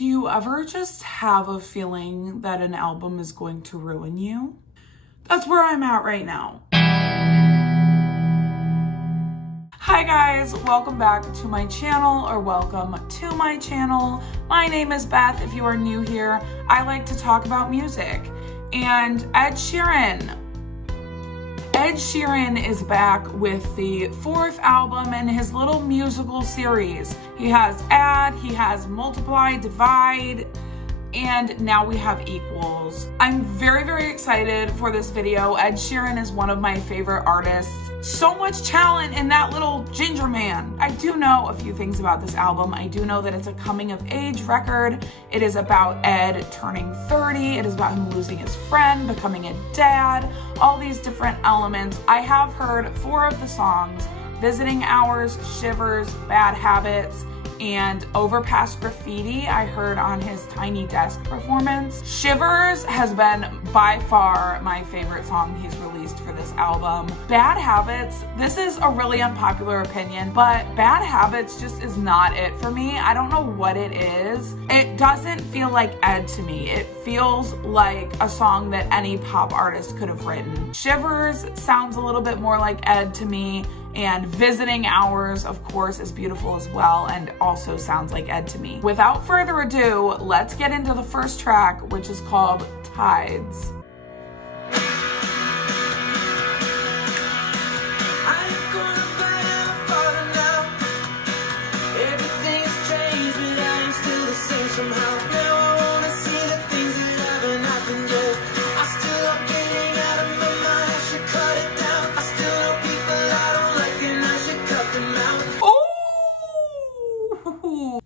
Do you ever just have a feeling that an album is going to ruin you? That's where I'm at right now. Hi guys, welcome back to my channel, or welcome to my channel. My name is Beth. If you are new here, I like to talk about music. And Ed Sheeran is back with the 4th album in his little musical series. He has Add, he has Multiply, Divide, and now we have Equals. I'm very, very excited for this video. Ed Sheeran is one of my favorite artists. So much talent in that little ginger man. I do know a few things about this album. I do know that it's a coming of age record. It is about Ed turning 30. It is about him losing his friend, becoming a dad, all these different elements. I have heard 4 of the songs: Visiting Hours, Shivers, Bad Habits, and Overpass Graffiti I heard on his Tiny Desk performance. Shivers has been by far my favorite song he's released for this album. Bad Habits, this is a really unpopular opinion, but Bad Habits just is not it for me. I don't know what it is. It doesn't feel like Ed to me. It feels like a song that any pop artist could have written. Shivers sounds a little bit more like Ed to me. And Visiting Hours, of course, is beautiful as well and also sounds like Ed to me. Without further ado, let's get into the first track, which is called Tides.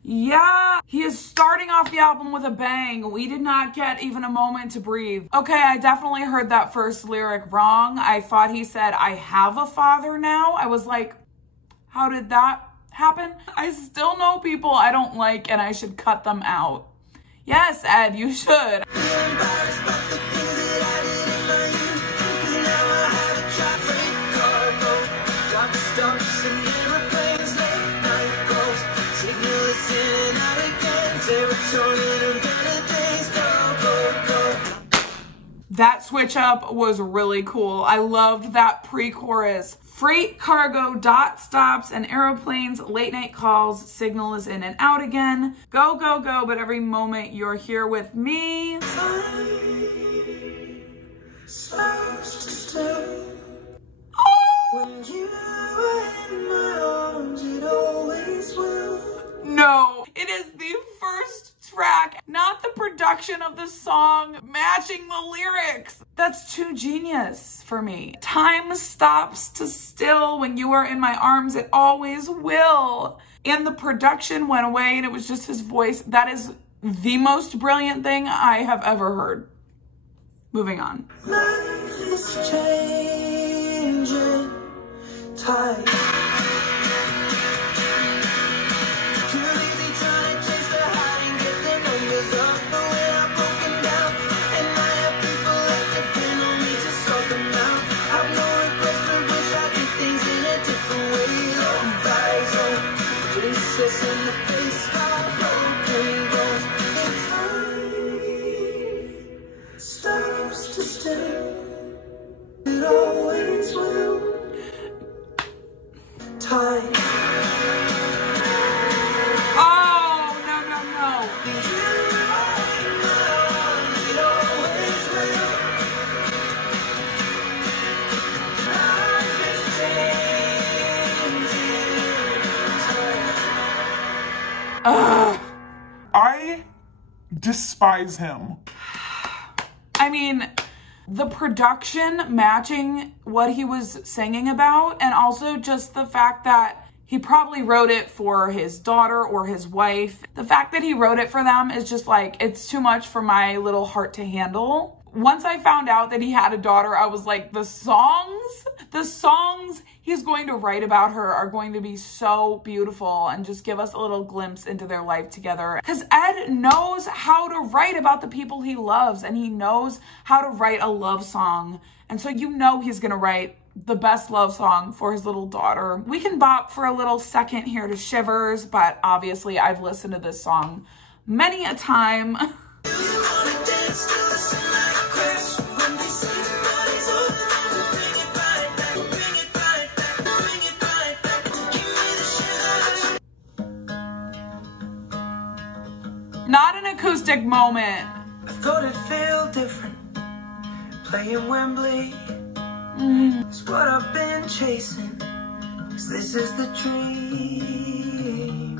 Yeah, he is starting off the album with a bang. We did not get even a moment to breathe. Okay, I definitely heard that first lyric wrong. I thought he said, I have a father now. I was like, how did that happen? I still know people I don't like and I should cut them out. Yes, Ed, you should. That switch up was really cool. I loved that pre-chorus. Freight, cargo, dot stops, and airplanes, late night calls, signal is in and out again. Go, go, go, but every moment you're here with me. When you are in my arms, it always will. No, it is the first track, not the production of the song matching the lyrics. That's too genius for me. Time stops to still when you are in my arms, it always will. And the production went away and it was just his voice. That is the most brilliant thing I have ever heard. Moving on. Life is changing. Time. I despise him. I mean, the production matching what he was singing about, and also just the fact that he probably wrote it for his daughter or his wife. The fact that he wrote it for them is just like, it's too much for my little heart to handle. Once I found out that he had a daughter, I was like, the songs he's going to write about her are going to be so beautiful and just give us a little glimpse into their life together. Because Ed knows how to write about the people he loves, and he knows how to write a love song. And so you know he's gonna write the best love song for his little daughter. We can bop for a little second here to Shivers, but obviously I've listened to this song many a time. Not an acoustic moment. I thought it'd feel different playing Wembley. It's what I've been chasing, 'cause this is the dream.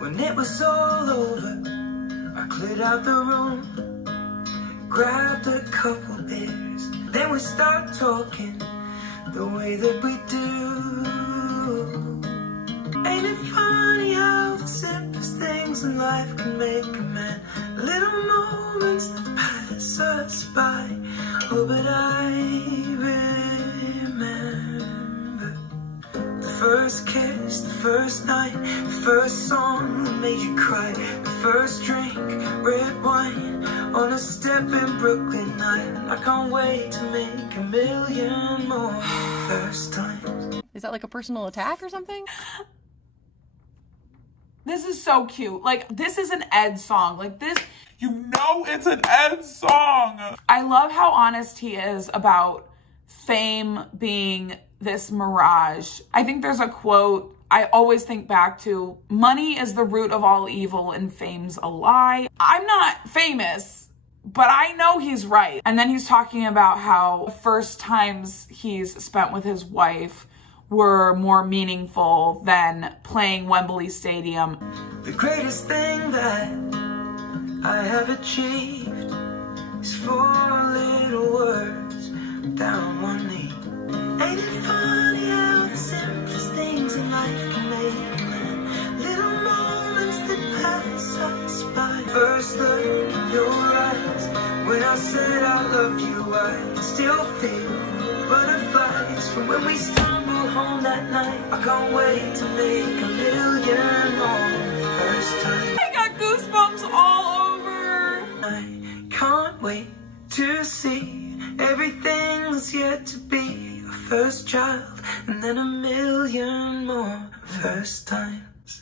When it was all over, I cleared out the room, grabbed a couple beers, then we start talking the way that we do. Ain't it funny how the simplest things in life can make a man? Little moments that pass us by. Oh, but I remember the first kiss, the first night, the first song that made you cry, the first drink, red wine on a step in Brooklyn night. I can't wait to make a million more first times. Is that like a personal attack or something? This is so cute. Like, this is an Ed song. Like, this... You know it's an Ed song. I love how honest he is about fame being this mirage. I think there's a quote I always think back to: money is the root of all evil and fame's a lie. I'm not famous, but I know he's right. And then he's talking about how the first times he's spent with his wife were more meaningful than playing Wembley Stadium. The greatest thing that I have achieved is 4 little words down one knee. Ain't it funny how the simplest things in life can make a man? Little moments that pass us by. First look in your eyes, when I said I love you, I can still feel butterflies from when we stumbled home that night. I can't wait to make a million more first time. I got goosebumps all over. I can't wait to see everything that's yet to be a first child, and then a million more first times.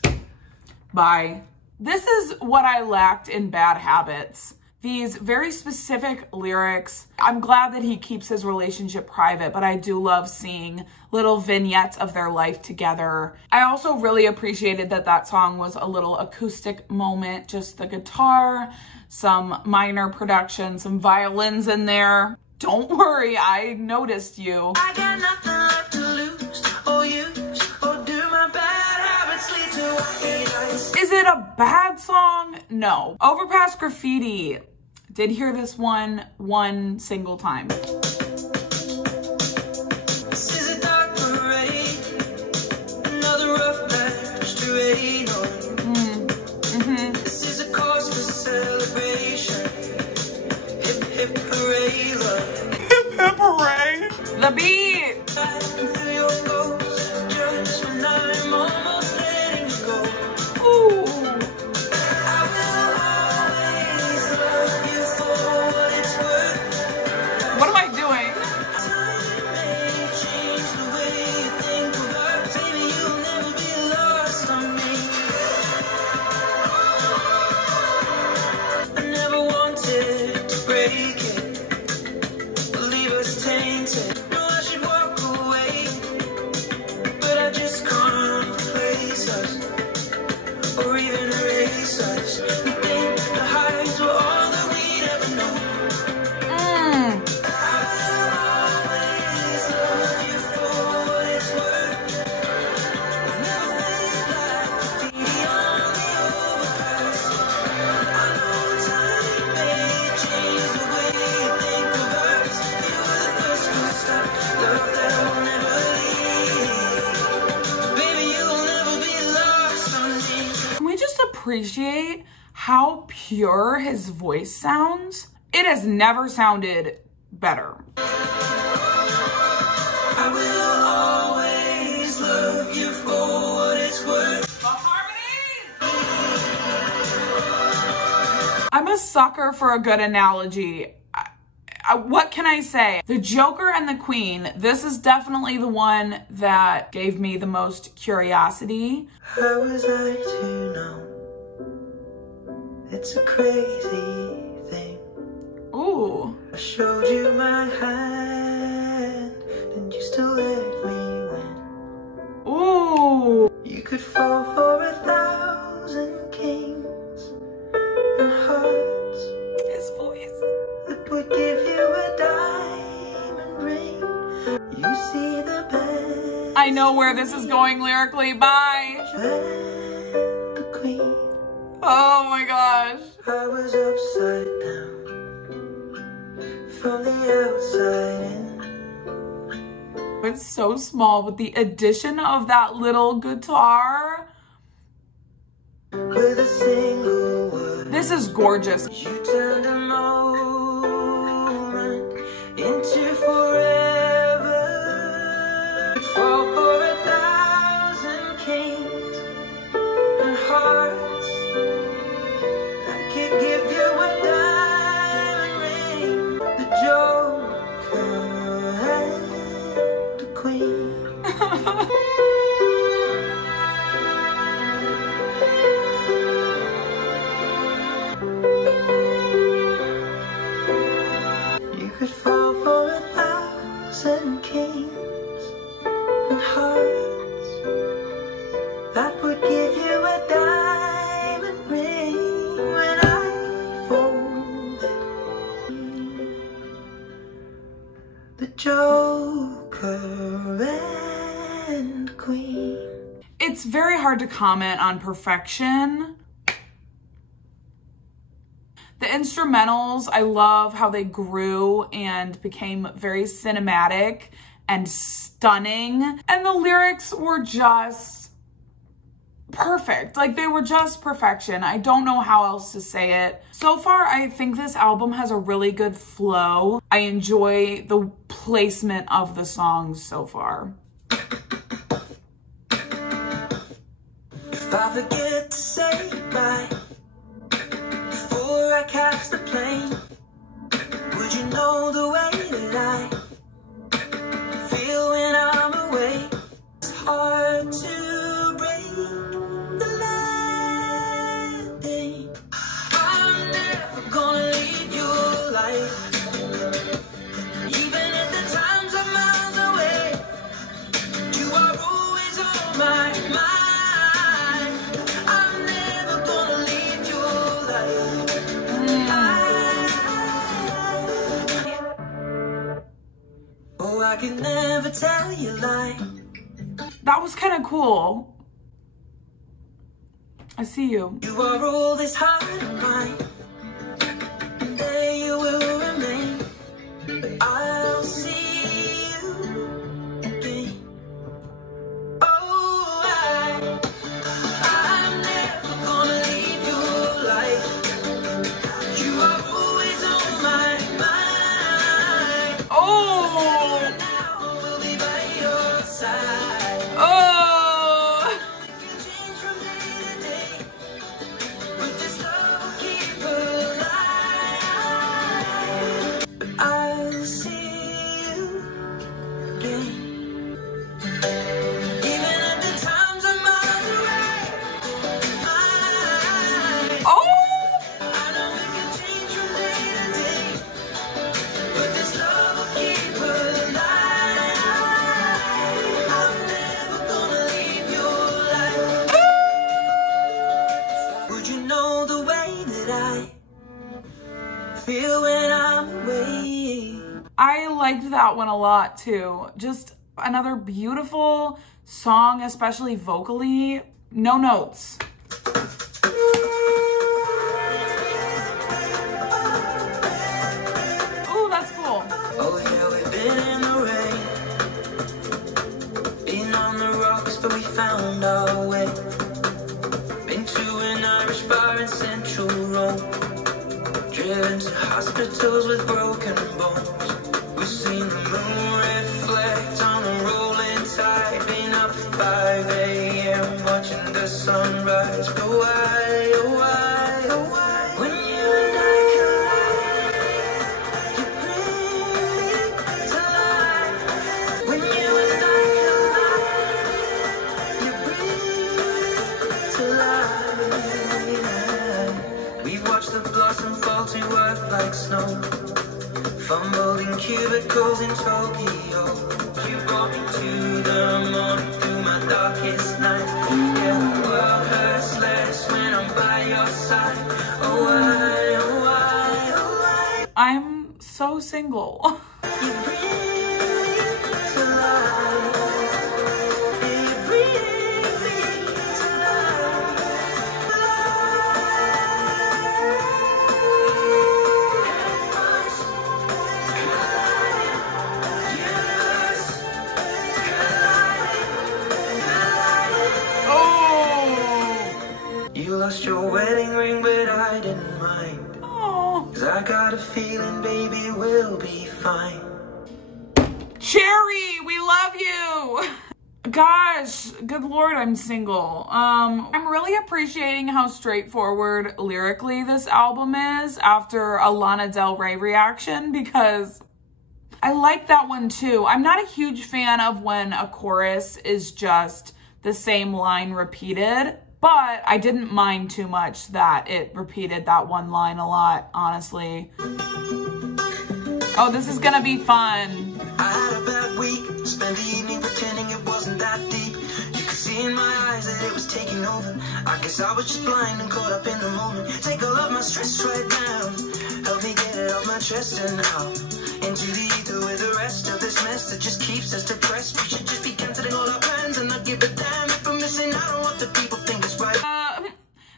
Bye. This is what I lacked in Bad Habits. These very specific lyrics. I'm glad that he keeps his relationship private, but I do love seeing little vignettes of their life together. I also really appreciated that that song was a little acoustic moment, just the guitar, some minor production, some violins in there. Don't worry, I noticed you. I got nothing left to lose or use, or do my bad habits lead to white ice. Is it a bad song? No. Overpass Graffiti. Did hear this one single time. This is a dark parade, another rough patch to rain on. This is a cause for celebration. Hip hip hooray, love. Hip hip hooray. The beat. Passing through your ghost, just when I'm almost letting you go. Ooh. What am I doing? I never wanted to break it, leave us tainted. No, I should walk away, but I just can't replace us, or even erase us. You think the highs were all that we'd ever know. Appreciate how pure his voice sounds. It has never sounded better. I will always love you for what it's worth. I'm a sucker for a good analogy. What can I say? The Joker and the Queen, this is definitely the one that gave me the most curiosity. How was I to know It's a crazy thing. Ooh. I showed you my hand, and you still let me win. Ooh. You could fall for 1,000 kings and hearts. His voice. That would give you a diamond ring. You see the best. I know where this is going lyrically. Bye. And the queen. Oh my gosh. I was upside down from the outside in. It's so small, but the addition of that little guitar. With a single word. This is gorgeous. You turned a moment into forever. Fall for 1,000 kings and hearts. I could give you a diamond ring. The Joker and the Queen. You could fall for 1,000 kings and hearts. That would give you a diamond ring when I folded. The Joker and the Queen. It's very hard to comment on perfection. The instrumentals, I love how they grew and became very cinematic and stunning. And the lyrics were just perfect. Like, they were just perfection. I don't know how else to say it. So far, I think this album has a really good flow. I enjoy the placement of the songs so far. If I forget to say goodbye before I catch the plane, would you know the way that I feel when I'm away? It's hard to break the landing. I'm never gonna leave your life, even if the times are miles away. You are always on my mind. I'm never gonna leave your life. Oh, I can never tell you lie. That was kind of cool. I see you. You are all this heart of mine, and there you will remain. But I'll see you again. Oh, I'm never gonna leave your life. You are always on my mind. Oh! Now we'll be by your side. Oh! We can change from day to day, but this love will keep alive. But I'll see you again. Even if the times are miles away. Oh! I know we can change from day to day, but this love will keep alive. I'm never gonna leave your life. Would you know the way that I feel when I'm away? I liked that one a lot too. Just another beautiful song, especially vocally. No notes. Ooh, that's cool. Oh yeah, we've been in the rain, been on the rocks, but we found our way. Been to an Irish bar in Central Rome, driven to hospitals with broken bones. We've seen the moon reflect on a rolling tide. Been up at 5 a.m. watching the sunrise. But why, oh why, oh why? When you and I collide, you bring to life. When you and I collide, you bring to life. We've lost and fall to earth like snow. Fumbled in cubicles in Tokyo. You brought me to the morning through my darkest night. Yeah, the world hurts less when I'm by your side. Oh, why, oh, why, oh, why? I'm so single. You bring me to life. You bring me to life. Oh. You lost your wedding ring, but I didn't mind. Oh. 'Cause I got a feeling, baby, we'll be fine. Cherry, we love you. Gosh, good Lord, I'm single. I'm really appreciating how straightforward lyrically this album is after a Lana Del Rey reaction, because I like that one too. I'm not a huge fan of when a chorus is just the same line repeated, but I didn't mind too much that it repeated that one line a lot, honestly. Oh, this is gonna be fun. I had a bad week, spent the evening pretending it wasn't that deep. You could see in my eyes that it was taking over. I guess I was just blind and caught up in the moment. Take all of my stress right now, help me get it off my chest and out into the ether with the rest of this mess that just keeps us depressed. We should just be canceling all our plans and not give a damn if we're missing out on what the people think is right.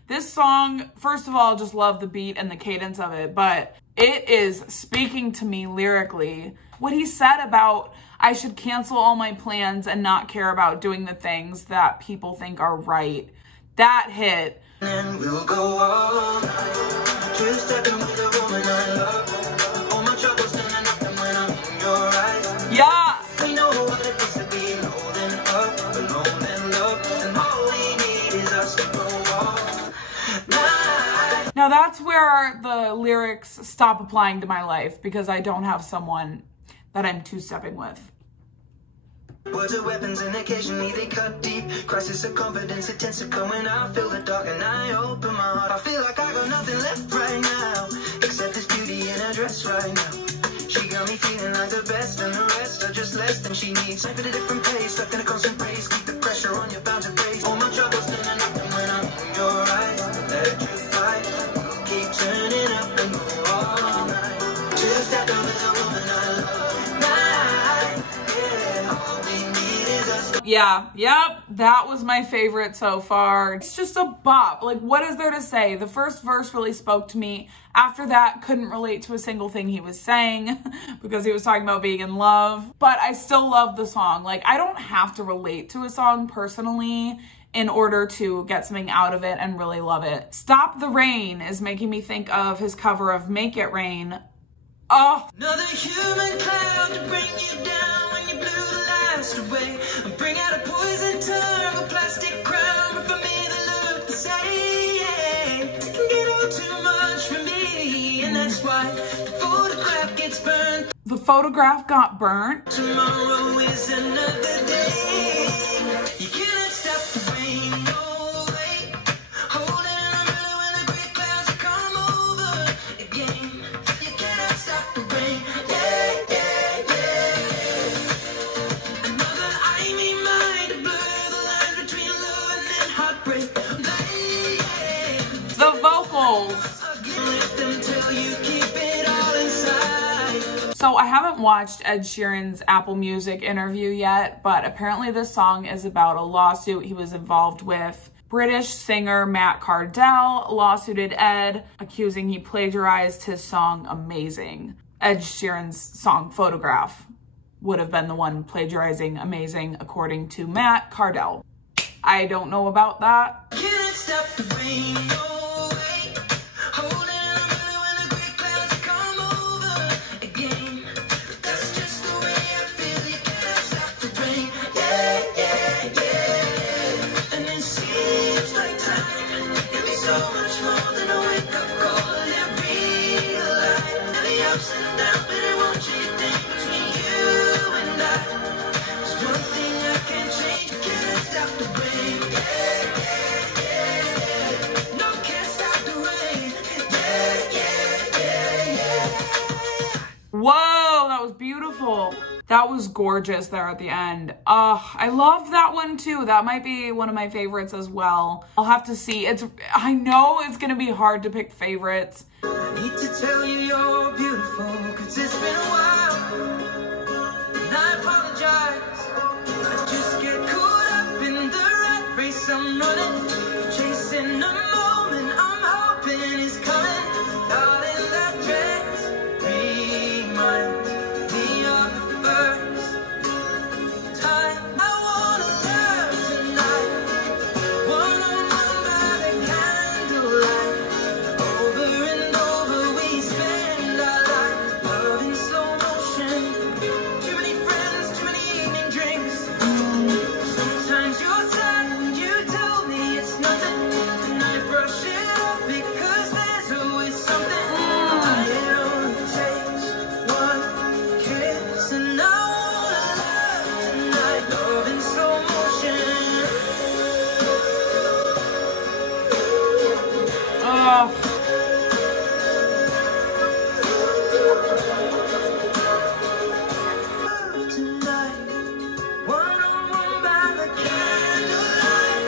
This song, first of all, just love the beat and the cadence of it, but it is speaking to me lyrically. What he said about I should cancel all my plans and not care about doing the things that people think are right, that hit. And we'll go all night, just stepping with a woman I love. All my troubles standing up and when I'm in your eyes. Yeah. We know what it is to be holding up, alone and love. And all we need is us to go all night. Now that's where the lyrics stop applying to my life, because I don't have someone that I'm two-stepping with. Words are weapons and occasionally they cut deep. Crisis of confidence, it tends to come when I feel the dark and I open my heart. I feel like I got nothing left right now, except this beauty in her dress right now. She got me feeling like the best and the rest are just less than she needs. Life at a different pace, stuck in a constant race. Keep the pressure on, you're bound to break. All my troubles standing up and when I'm in your eyes, electrified. We'll keep turning up and go all night. Just step over the woman I love. Yeah, yep, that was my favorite so far. It's just a bop. Like, what is there to say? The first verse really spoke to me. After that, couldn't relate to a single thing he was saying because he was talking about being in love. But I still love the song. Like, I don't have to relate to a song personally in order to get something out of it and really love it. Stop the Rain is making me think of his cover of Make It Rain. Oh. Another human cloud to bring you down when you blew the last away. Bring out a poison tongue, a plastic crown, but for me the look to say, yeah, it can get all too much for me, and that's why the photograph gets burnt. The photograph got burnt? Tomorrow is another day. You cannot stop the rain, no way. Holding an umbrella when the gray clouds come over again. You cannot stop the rain, yeah, yeah, yeah. Another I need mine to blur the lines between love and then heartbreak. The vocals. Let them tell you keep it all inside. So I haven't watched Ed Sheeran's Apple Music interview yet, but apparently this song is about a lawsuit he was involved with. British singer Matt Cardell lawsuited Ed, accusing he plagiarized his song Amazing. Ed Sheeran's song Photograph would have been the one plagiarizing Amazing, according to Matt Cardell. I don't know about that. Can't stop the rain, no way. Holding an umbrella when the gray clouds come over again. That's just the way I feel. You cannot stop the rain, yeah, yeah, yeah. And it seems like time can be so much more than a wake-up call in real life. And the ups and downs, but it won't change a thing between you and I. There's one thing I can't change. You cannot stop the rain, yeah, yeah, yeah. No That was gorgeous there at the end. I love that one too. That might be one of my favorites as well. I'll have to see. I know it's gonna be hard to pick favorites. I need to tell you you're beautiful, 'cause it's been a while, and I apologize. I just get caught up in the rat race I'm running, chasing the moment I'm hoping is coming. Darling, that dress reminds me of the first time I wanna love tonight. One-on-one by the candlelight, over and over we spend our life, love in slow motion. Too many friends, too many evening drinks. Sometimes you're sad when you tell me it's nothing, and I brush it off because there's always something. I only taste one kiss, and I wanna love tonight, love in slow motion. Ugh. Tonight, one-on-one by the candlelight,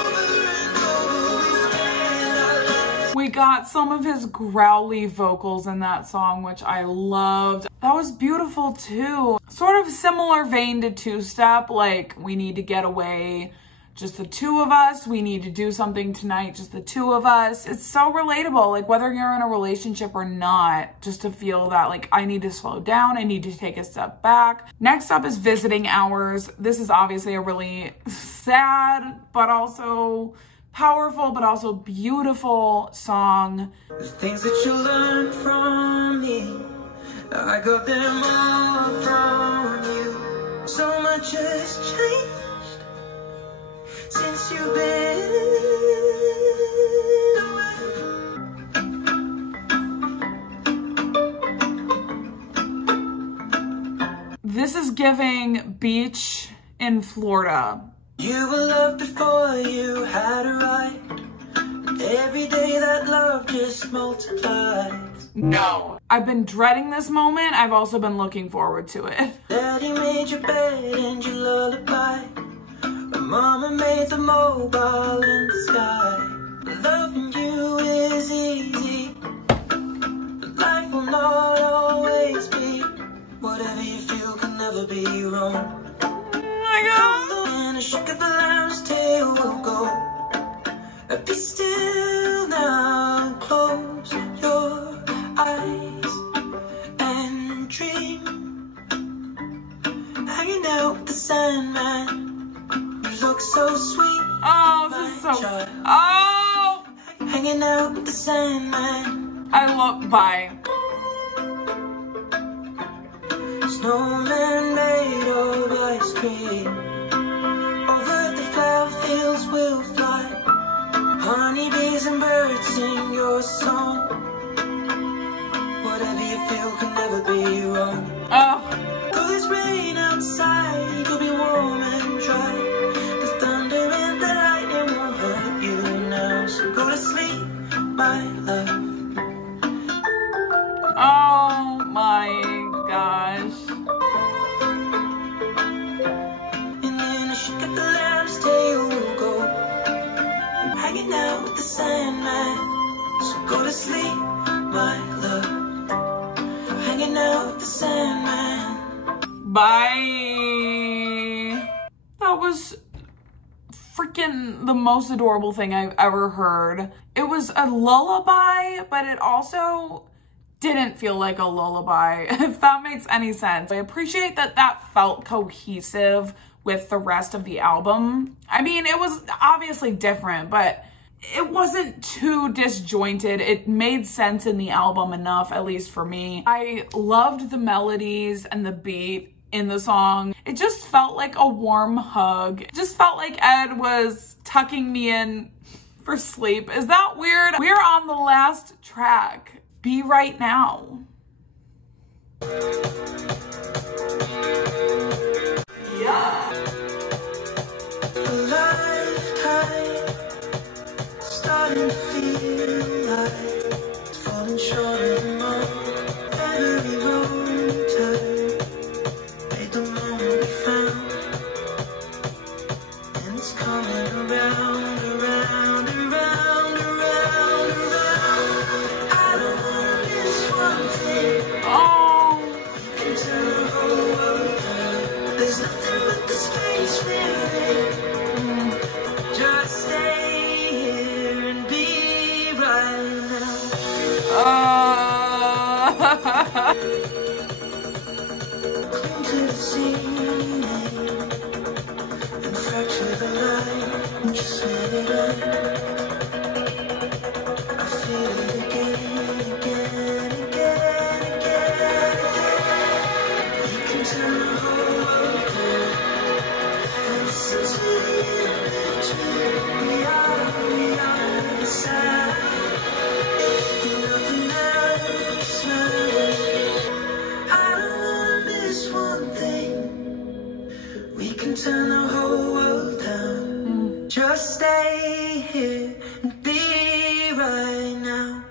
over and over we spend our lives. We got some of his growly vocals in that song, which I loved. That was beautiful too. Sort of similar vein to Two Step, like we need to get away, just the two of us. We need to do something tonight, just the two of us. It's so relatable, like whether you're in a relationship or not, just to feel that like I need to slow down, I need to take a step back. Next up is Visiting Hours. This is obviously a really sad, but also powerful, but also beautiful song. The things that you learned from me, I got them all from you. So much has changed since you've been away. This is giving beach in Florida. You were loved before you had arrived, and every day that love just multiplied. No. I've been dreading this moment. I've also been looking forward to it. Daddy made your bed and your lullaby. Mama made the mobile in the sky. Loving you is easy, but life will not always be. Whatever you feel can never be wrong. And a shook of the lamb's tail will go. Be still now, close your eyes and dream. Hanging out with the Sandman, you look so sweet. Oh, this is so... child. Oh! Hanging out with the Sandman. I love... Bye. Snowman made of ice cream. Over the flower fields we'll fly. Honeybees and birds sing your song. Whatever you feel can never be wrong. Oh. Though there's rain outside, you'll be warm and dry. The thunder and the lightning won't hurt you now. So go to sleep, my love. Oh my gosh. And then a shake of the lamb's tail will go. Hanging out with the Sandman. So go to sleep, my love. Hanging out with the Sandman. Bye. That was freaking the most adorable thing I've ever heard. It was a lullaby, but it also didn't feel like a lullaby, if that makes any sense. I appreciate that that felt cohesive with the rest of the album. I mean, it was obviously different, but it wasn't too disjointed. It made sense in the album enough, at least for me. I loved the melodies and the beat in the song. It just felt like a warm hug. It just felt like Ed was tucking me in for sleep. Is that weird? We're on the last track, Be Right Now. Yeah. A lifetime starting to feel like it's falling short of the mark. Every wrong turn to the ceiling and fracture the line. Just let it out. I feel it again, again, again, again, again. We can turn the whole world around and listen to the image. We are the sound. Nothing else matters. I don't wanna miss one thing. We can turn the whole world down. Just stay here and be right now.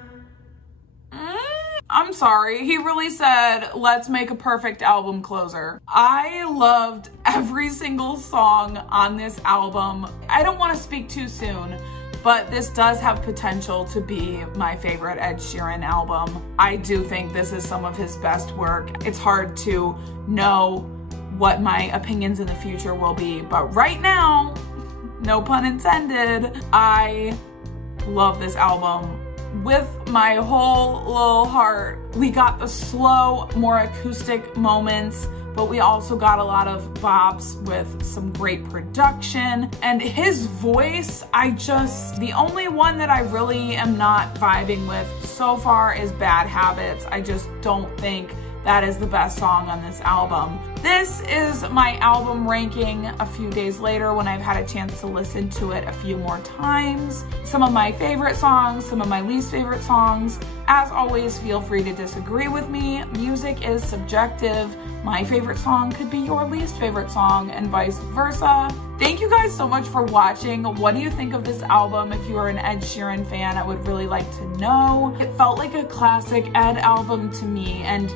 I'm sorry, he really said, let's make a perfect album closer. I loved every single song on this album. I don't want to speak too soon, but this does have potential to be my favorite Ed Sheeran album. I do think this is some of his best work. It's hard to know what my opinions in the future will be, but right now, no pun intended, I love this album with my whole little heart. We got the slow, more acoustic moments, but we also got a lot of bops with some great production. And his voice, the only one that I really am not vibing with so far is Bad Habits. I just don't think that is the best song on this album. This is my album ranking a few days later when I've had a chance to listen to it a few more times. Some of my favorite songs, some of my least favorite songs. As always, feel free to disagree with me. Music is subjective. My favorite song could be your least favorite song and vice versa. Thank you guys so much for watching. What do you think of this album? If you are an Ed Sheeran fan, I would really like to know. It felt like a classic Ed album to me, and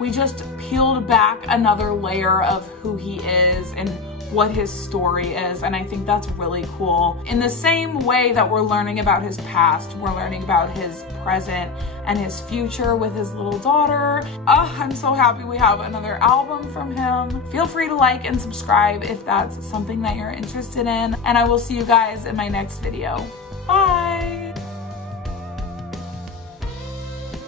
we just peeled back another layer of who he is and what his story is, and I think that's really cool. In the same way that we're learning about his past, we're learning about his present and his future with his little daughter. I'm so happy we have another album from him. Feel free to like and subscribe if that's something that you're interested in, and I will see you guys in my next video. Bye!